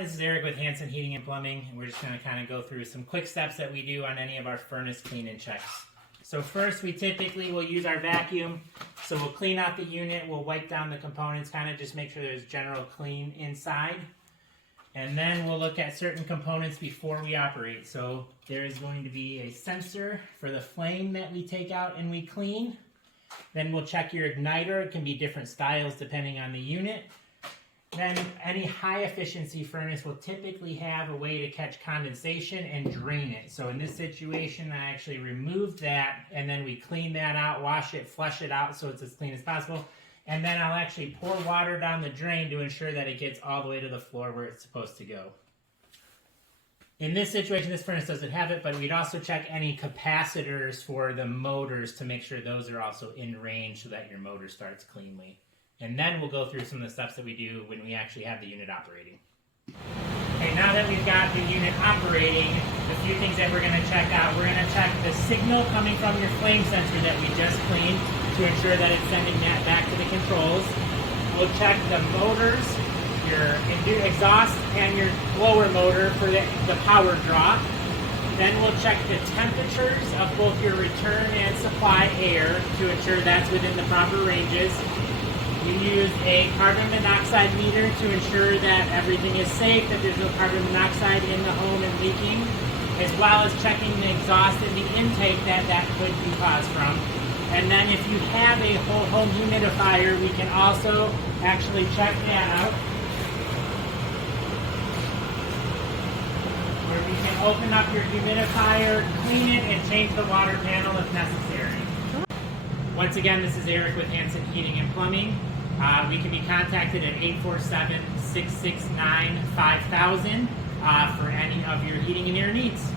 Hi, this is Eric with Hansen Heating and Plumbing, and we're just going to kind of go through some quick steps that we do on any of our furnace clean and checks. So first, we typically will use our vacuum. So we'll clean out the unit, we'll wipe down the components, kind of just make sure there's general clean inside. And then we'll look at certain components before we operate. So there is going to be a sensor for the flame that we take out and we clean. Then we'll check your igniter. It can be different styles depending on the unit. Then any high efficiency furnace will typically have a way to catch condensation and drain it. So in this situation, I actually removed that and then we clean that out, wash it, flush it out so it's as clean as possible. And then I'll actually pour water down the drain to ensure that it gets all the way to the floor where it's supposed to go. In this situation, this furnace doesn't have it, but we'd also check any capacitors for the motors to make sure those are also in range so that your motor starts cleanly. And then we'll go through some of the steps that we do when we actually have the unit operating. Okay, now that we've got the unit operating, a few things that we're going to check out. We're going to check the signal coming from your flame sensor that we just cleaned to ensure that it's sending that back to the controls. We'll check the motors, your exhaust and your blower motor for the power draw. Then we'll check the temperatures of both your return and supply air to ensure that's within the proper ranges. We use a carbon monoxide meter to ensure that everything is safe, that there's no carbon monoxide in the home and leaking, as well as checking the exhaust and the intake that could be caused from. And then if you have a whole home humidifier, we can also actually check that out, where we can open up your humidifier, clean it, and change the water panel if necessary. Once again, this is Eric with Hansen Heating and Plumbing. We can be contacted at 847-669-5000 for any of your heating and air needs.